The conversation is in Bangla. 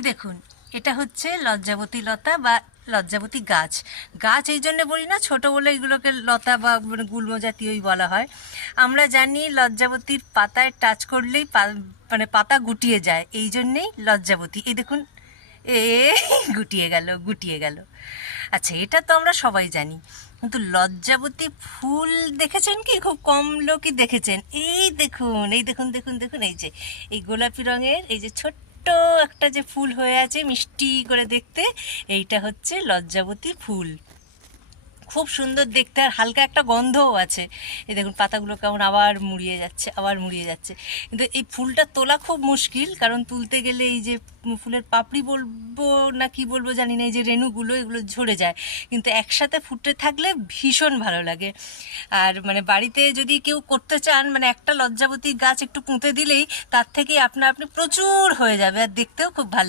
এই দেখুন, এটা হচ্ছে লজ্জাবতী লতা বা লজ্জাবতী গাছ। গাছ এই জন্য বলি না, ছোট বলে এগুলোকে লতা বা গুল্ম জাতীয়ই বলা হয়। আমরা জানি লজ্জাবতীর পাতায় টাচ করলেই মানে পাতা গুটিয়ে যায়, এই জন্যেই লজ্জাবতী। এই দেখুন, এ গুটিয়ে গেল, গুটিয়ে গেল। আচ্ছা, এটা তো আমরা সবাই জানি, কিন্তু লজ্জাবতী ফুল দেখেছেন কি? খুব কম লোকই দেখেছেন। এই দেখুন, এই দেখুন, দেখুন দেখুন, এই যে এই গোলাপি রঙের এই যে ছোট্ট একটা যে ফুল হয়ে আছে মিষ্টি করে দেখতে, এইটা হচ্ছে লজ্জাবতী ফুল। খুব সুন্দর দেখতে, আর হালকা একটা গন্ধও আছে। এই দেখুন পাতাগুলো কেমন আবার মুড়িয়ে যাচ্ছে, আবার মুড়িয়ে যাচ্ছে। কিন্তু এই ফুলটা তোলা খুব মুশকিল, কারণ তুলতে গেলে এই যে ফুলের পাপড়ি বলবো না কি বলবো জানি না, এই যে রেণুগুলো এগুলো ঝরে যায়। কিন্তু একসাথে ফুটে থাকলে ভীষণ ভালো লাগে। আর মানে বাড়িতে যদি কেউ করতে চান, মানে একটা লজ্জাবতী গাছ একটু পুঁতে দিলেই তার থেকে আপনা আপনি প্রচুর হয়ে যাবে, আর দেখতেও খুব ভালো লাগে।